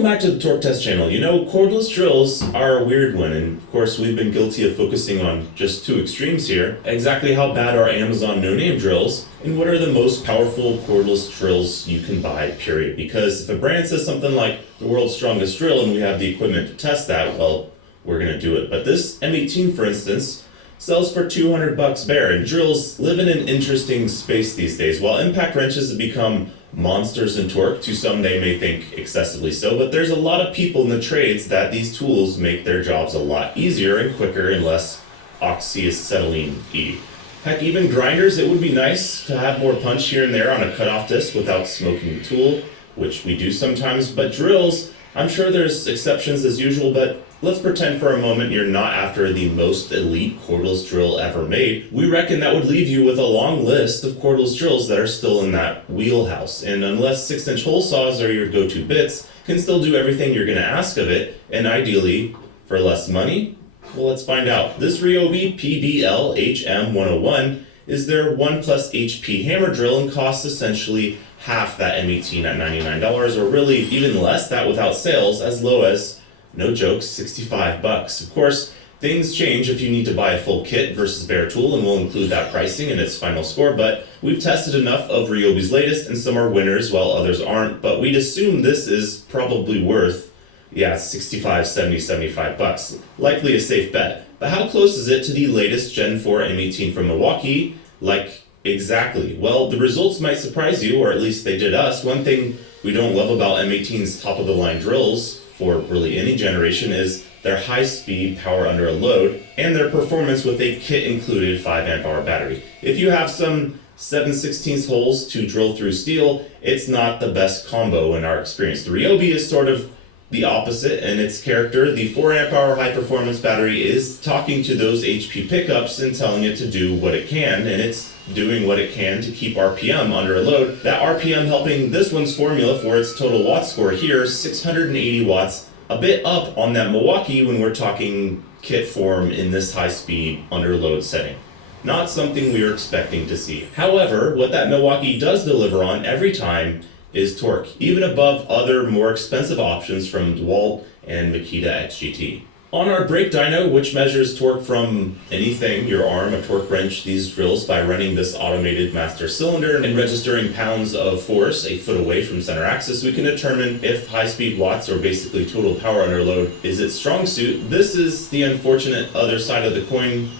Welcome back to the Torque Test channel. You know, cordless drills are a weird one, and of course we've been guilty of focusing on just two extremes here. Exactly how bad are Amazon no-name drills, and what are the most powerful cordless drills you can buy, period. Because if a brand says something like the world's strongest drill and we have the equipment to test that, well, we're gonna do it. But this M18, for instance, sells for $200 bare, and drills live in an interesting space these days. While impact wrenches have become monsters in torque, to some they may think excessively so, but there's a lot of people in the trades that these tools make their jobs a lot easier and quicker and less oxyacetylene-y. Heck, even grinders, it would be nice to have more punch here and there on a cutoff disc without smoking the tool, which we do sometimes, but drills, I'm sure there's exceptions as usual, but let's pretend for a moment you're not after the most elite cordless drill ever made. We reckon that would leave you with a long list of cordless drills that are still in that wheelhouse. And unless 6-inch hole saws are your go-to bits, can still do everything you're gonna ask of it, and ideally for less money? Well, let's find out. This Ryobi PBL HM101 is their 1+ HP hammer drill and costs essentially half that M18 at $99, or really even less, that without sales, as low as, no jokes, $65. Of course, things change if you need to buy a full kit versus bare tool, and we'll include that pricing in its final score, but we've tested enough of Ryobi's latest, and some are winners while others aren't, but we'd assume this is probably worth, yeah, $65, $70, $75. Likely a safe bet. But how close is it to the latest Gen 4 M18 from Milwaukee? Like, exactly. Well, the results might surprise you, or at least they did us. One thing we don't love about M18's top-of-the-line drills for really any generation is their high-speed power under a load and their performance with a kit-included 5-amp-hour battery. If you have some 7/16 holes to drill through steel, it's not the best combo in our experience. The Ryobi is sort of the opposite in its character. The 4-amp-hour high-performance battery is talking to those HP pickups and telling it to do what it can, and it's doing what it can to keep RPM under a load. That RPM helping this one's formula for its total watt score here, 680 watts, a bit up on that Milwaukee when we're talking kit form in this high-speed under load setting. Not something we were expecting to see. However, what that Milwaukee does deliver on every time is torque, even above other more expensive options from DeWALT and Makita XGT. On our brake dyno, which measures torque from anything, your arm, a torque wrench, these drills, by running this automated master cylinder and registering pounds of force a foot away from center axis, we can determine if high-speed watts, or basically total power under load, is its strong suit. This is the unfortunate other side of the coin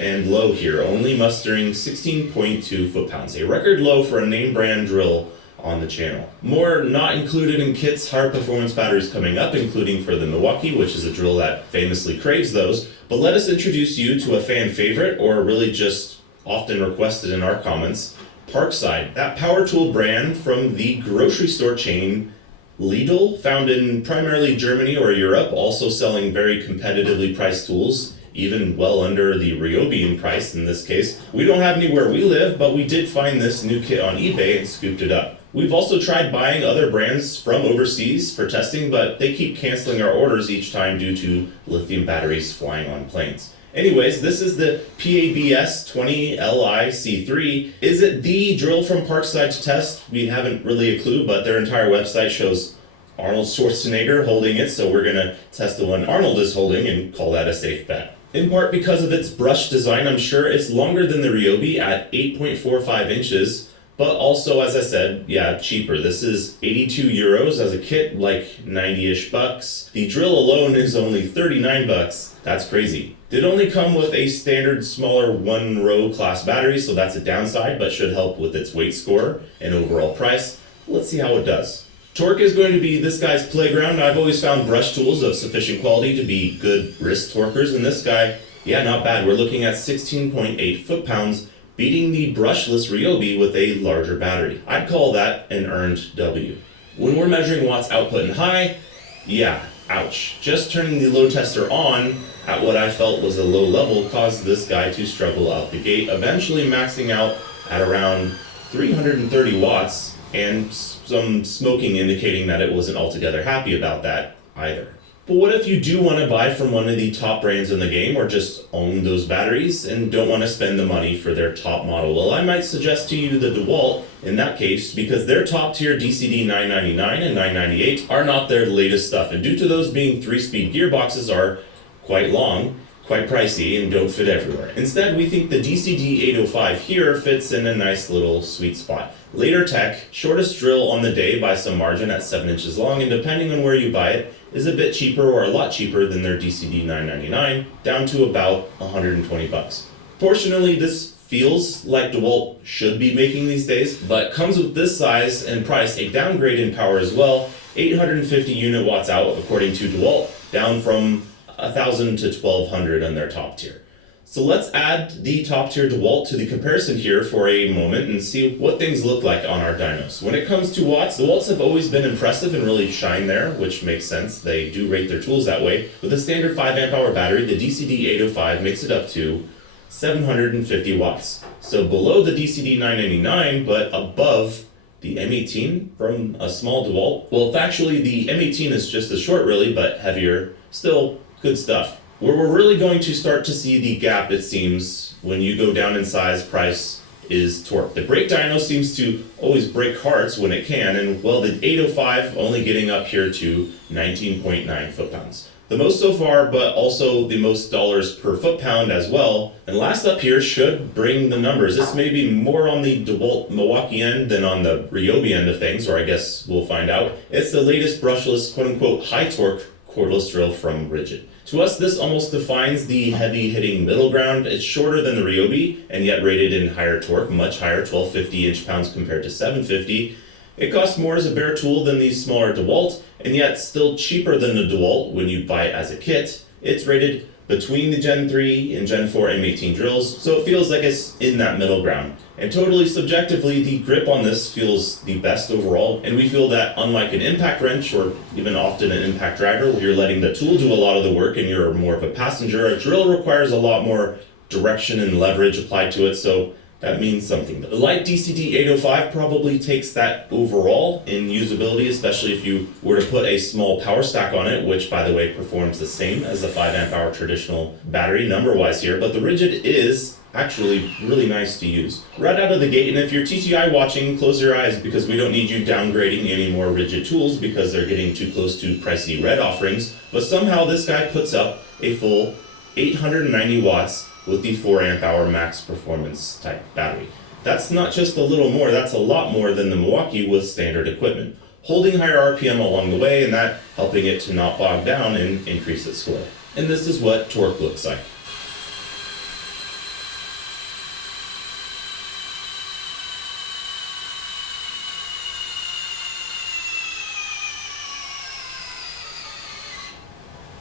and low here, only mustering 16.2 foot-pounds, a record low for a name brand drill on the channel. More not included in kits hard performance batteries coming up, including for the Milwaukee, which is a drill that famously craves those. But let us introduce you to a fan favorite, or really just often requested in our comments, Parkside, that power tool brand from the grocery store chain Lidl, found in primarily Germany or Europe, also selling very competitively priced tools, even well under the Ryobi in price in this case. We don't have any where we live, but we did find this new kit on eBay and scooped it up. We've also tried buying other brands from overseas for testing, but they keep canceling our orders each time due to lithium batteries flying on planes. Anyways, this is the PABS 20LI-C3. Is it the drill from Parkside to test? We haven't really a clue, but their entire website shows Arnold Schwarzenegger holding it, so we're gonna test the one Arnold is holding and call that a safe bet. In part because of its brush design, I'm sure it's longer than the Ryobi at 8.45 inches, but also, as I said, yeah, cheaper. This is 82 euros as a kit, like 90-ish bucks. The drill alone is only 39 bucks. That's crazy. Did only come with a standard smaller 1-row class battery, so that's a downside, but should help with its weight score and overall price. Let's see how it does. Torque is going to be this guy's playground. I've always found brush tools of sufficient quality to be good wrist torquers, and this guy, yeah, not bad. We're looking at 16.8 foot-pounds, beating the brushless Ryobi with a larger battery. I'd call that an earned W. When we're measuring watts output and high, yeah, ouch. Just turning the load tester on at what I felt was a low level caused this guy to struggle out the gate, eventually maxing out at around 330 watts, and some smoking indicating that it wasn't altogether happy about that either. But what if you do want to buy from one of the top brands in the game, or just own those batteries and don't want to spend the money for their top model? Well, I might suggest to you the DeWALT in that case, because their top tier DCD 999 and 998 are not their latest stuff, and due to those being 3-speed gearboxes are quite long, quite pricey, and don't fit everywhere. Instead, we think the DCD 805 here fits in a nice little sweet spot. Later tech, shortest drill on the day by some margin at 7 inches long, and depending on where you buy it, is a bit cheaper or a lot cheaper than their DCD 999, down to about $120. Proportionally, this feels like DeWALT should be making these days, but comes with this size and price a downgrade in power as well, 850 unit watts out according to DeWALT, down from 1,000 to 1,200 on their top tier. So let's add the top tier DeWALT to the comparison here for a moment and see what things look like on our dynos. When it comes to watts, the DeWALTs have always been impressive and really shine there, which makes sense. They do rate their tools that way. With a standard 5 amp hour battery, the DCD 805 makes it up to 750 watts. So below the DCD 999, but above the M18 from a small DeWALT. Well, factually, the M18 is just as short really, but heavier. Still good stuff. Where we're really going to start to see the gap, it seems, when you go down in size, price, is torque. The brake dyno seems to always break hearts when it can, and well, the 805 only getting up here to 19.9 foot-pounds. The most so far, but also the most dollars per foot-pound as well. And last up here should bring the numbers. This may be more on the DeWALT Milwaukee end than on the Ryobi end of things, or I guess we'll find out. It's the latest brushless, quote-unquote, high-torque cordless drill from RIDGID. To us, this almost defines the heavy-hitting middle ground. It's shorter than the Ryobi, and yet rated in higher torque, much higher, 1250 inch-pounds compared to 750. It costs more as a bare tool than the smaller DeWALT, and yet still cheaper than the DeWALT when you buy it as a kit. It's rated between the Gen 3 and Gen 4 M18 drills, so it feels like it's in that middle ground. And totally subjectively, the grip on this feels the best overall, and we feel that unlike an impact wrench or even often an impact dragger where you're letting the tool do a lot of the work and you're more of a passenger, a drill requires a lot more direction and leverage applied to it, so that means something. The light DCD 805 probably takes that overall in usability, especially if you were to put a small power stack on it, which by the way performs the same as the 5 amp hour traditional battery number-wise here, but the RIDGID is actually really nice to use. Right out of the gate, and if you're TTI watching, close your eyes because we don't need you downgrading any more RIDGID tools because they're getting too close to pricey red offerings, but somehow this guy puts up a full 890 watts with the 4 amp hour max performance type battery. That's not just a little more, that's a lot more than the Milwaukee with standard equipment. Holding higher RPM along the way and that helping it to not bog down and increase its score. And this is what torque looks like.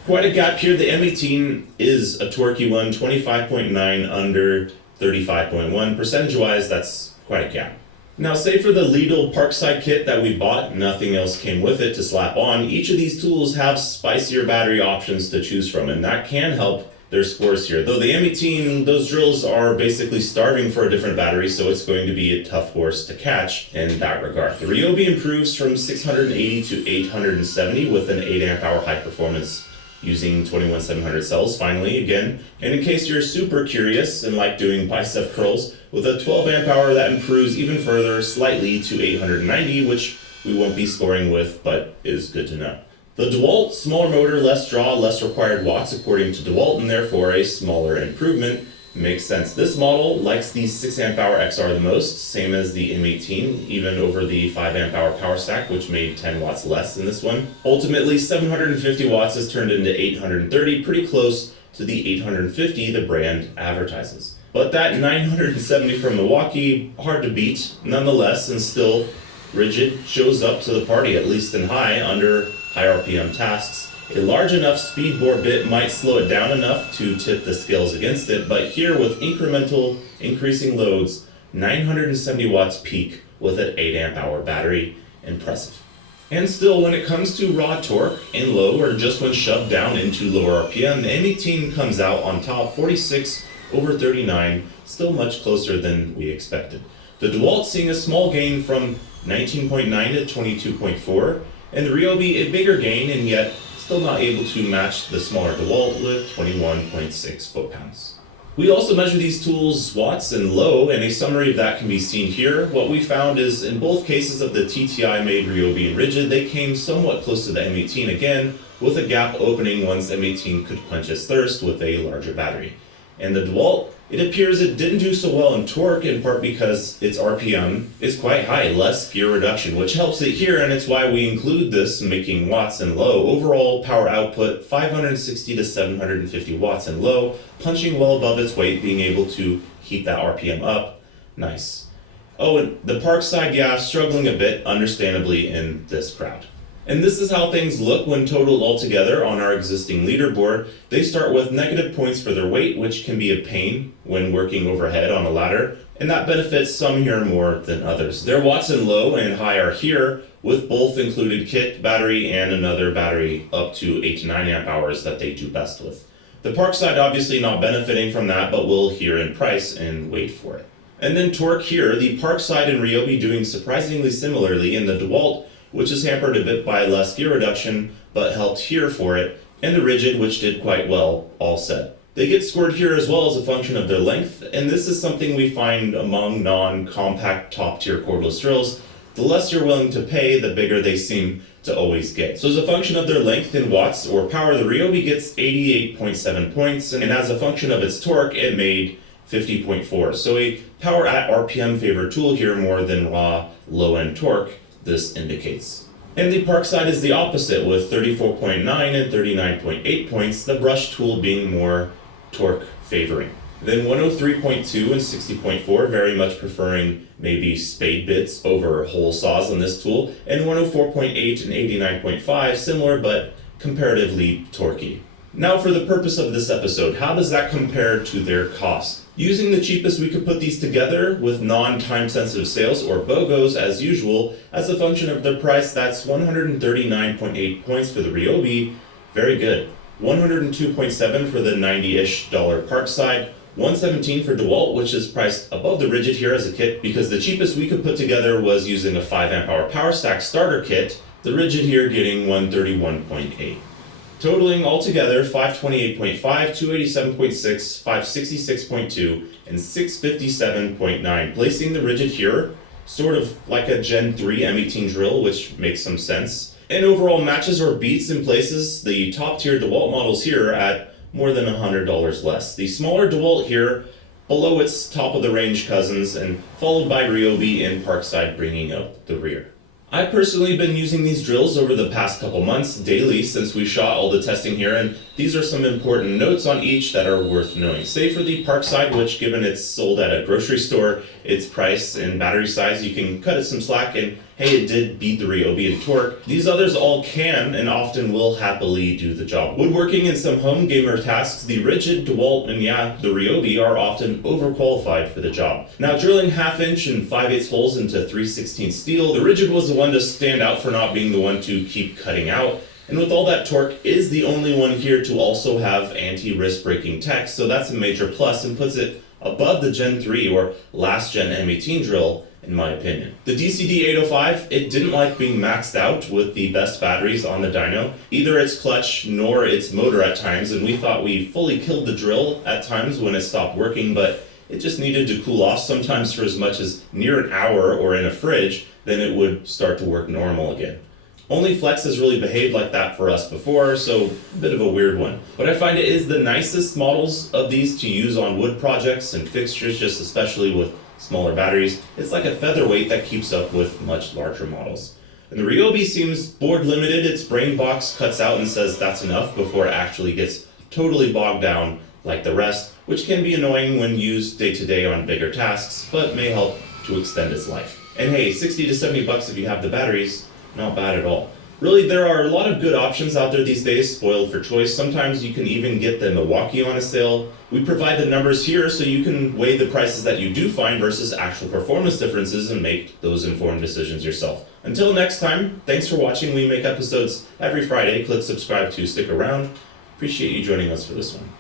Quite a gap here. The M18 is a torquey one, 25.9 under 35.1. Percentage-wise, that's quite a gap. Now, say for the Lidl Parkside kit that we bought, nothing else came with it to slap on. Each of these tools have spicier battery options to choose from, and that can help their scores here. Though the M18, those drills are basically starving for a different battery, so it's going to be a tough horse to catch in that regard. The Ryobi improves from 680 to 870 with an 8 amp hour high performance using 21700 cells, finally, again. And in case you're super curious and like doing bicep curls, with a 12 amp hour that improves even further slightly to 890, which we won't be scoring with, but is good to know. The DeWALT, smaller motor, less draw, less required watts according to DeWALT, and therefore a smaller improvement. Makes sense. This model likes the 6 amp hour XR the most, same as the M18, even over the 5 amp hour power stack, which made 10 watts less than this one. Ultimately, 750 watts is turned into 830, pretty close to the 850 the brand advertises. But that 970 from Milwaukee, hard to beat, nonetheless, and still, RIDGID shows up to the party, at least in high, under high RPM tasks. A large enough speed bore bit might slow it down enough to tip the scales against it, but here with incremental increasing loads, 970 watts peak with an 8 amp hour battery, impressive. And still, when it comes to raw torque in low or just when shoved down into lower RPM, the M18 comes out on top, 46 over 39, still much closer than we expected. The DeWALT seeing a small gain from 19.9 to 22.4, and the Ryobi a bigger gain and yet still not able to match the smaller DeWALT with 21.6 foot-pounds. We also measure these tools watts and low, and a summary of that can be seen here. What we found is in both cases of the TTI-made Ryobi and RIDGID, they came somewhat close to the M18 again, with a gap opening once M18 could quench its thirst with a larger battery. And the DeWALT, it appears it didn't do so well in torque, in part because its RPM is quite high, less gear reduction, which helps it here, and it's why we include this, making watts and low. Overall power output, 560 to 750 watts and low, punching well above its weight, being able to keep that RPM up. Nice. Oh, and the Parkside, yeah, struggling a bit, understandably, in this crowd. And this is how things look when totaled all together on our existing leaderboard. They start with negative points for their weight, which can be a pain when working overhead on a ladder, and that benefits some here more than others. Their watts and low and high are here, with both included kit, battery, and another battery up to 8 to 9 amp hours that they do best with. The Parkside obviously not benefiting from that, but will here in price and wait for it. And then torque here, the Parkside and Ryobi doing surprisingly similarly, in the DeWALT, which is hampered a bit by less gear reduction, but helped here for it, and the RIDGID, which did quite well, all said. They get scored here as well as a function of their length, and this is something we find among non-compact top-tier cordless drills. The less you're willing to pay, the bigger they seem to always get. So as a function of their length in watts or power, the Ryobi gets 88.7 points, and as a function of its torque, it made 50.4. So a power at RPM favored tool here more than raw low-end torque, this indicates. And the Parkside is the opposite, with 34.9 and 39.8 points, the brush tool being more torque favoring. Then 103.2 and 60.4, very much preferring maybe spade bits over hole saws on this tool, and 104.8 and 89.5, similar but comparatively torquey. Now for the purpose of this episode, how does that compare to their cost? Using the cheapest we could put these together with non-time sensitive sales or BOGOs as usual, as a function of their price, that's 139.8 points for the Ryobi, very good. 102.7 for the $90-ish Parkside, 117 for DeWALT, which is priced above the RIDGID here as a kit because the cheapest we could put together was using a 5 amp hour power stack starter kit, the RIDGID here getting 131.8. Totaling altogether 528.5, 287.6, 566.2, and 657.9, placing the RIDGID here sort of like a Gen 3 M18 drill, which makes some sense. And overall matches or beats in places the top tier DeWALT models here at more than $100 less. The smaller DeWALT here below its top of the range cousins, and followed by Ryobi and Parkside bringing up the rear. I've personally been using these drills over the past couple months daily since we shot all the testing here, and these are some important notes on each that are worth knowing. Say for the Parkside, which given it's sold at a grocery store, its price and battery size, you can cut it some slack, and hey, it did beat the Ryobi in torque. These others all can and often will happily do the job. Woodworking and some home gamer tasks, the RIDGID, DeWALT, and yeah, the Ryobi are often overqualified for the job. Now drilling 1/2 inch and 5/8 holes into 3/16 steel, the RIDGID was the one to stand out for not being the one to keep cutting out. And with all that torque, is the only one here to also have anti-wrist braking tech, so that's a major plus and puts it above the Gen 3 or last gen M18 drill, in my opinion. The DCD 805, it didn't like being maxed out with the best batteries on the dyno, either its clutch nor its motor at times, and we thought we fully killed the drill at times when it stopped working, but it just needed to cool off sometimes for as much as near an hour or in a fridge, then it would start to work normal again. Only Flex has really behaved like that for us before, so a bit of a weird one. But I find it is the nicest models of these to use on wood projects and fixtures, just especially with smaller batteries. It's like a featherweight that keeps up with much larger models. And the Ryobi seems board limited. Its brain box cuts out and says that's enough before it actually gets totally bogged down like the rest, which can be annoying when used day to day on bigger tasks, but may help to extend its life. And hey, 60 to 70 bucks if you have the batteries, not bad at all. Really, there are a lot of good options out there these days, spoiled for choice. Sometimes you can even get the Milwaukee on a sale. We provide the numbers here so you can weigh the prices that you do find versus actual performance differences and make those informed decisions yourself. Until next time, thanks for watching. We make episodes every Friday. Click subscribe to stick around. Appreciate you joining us for this one.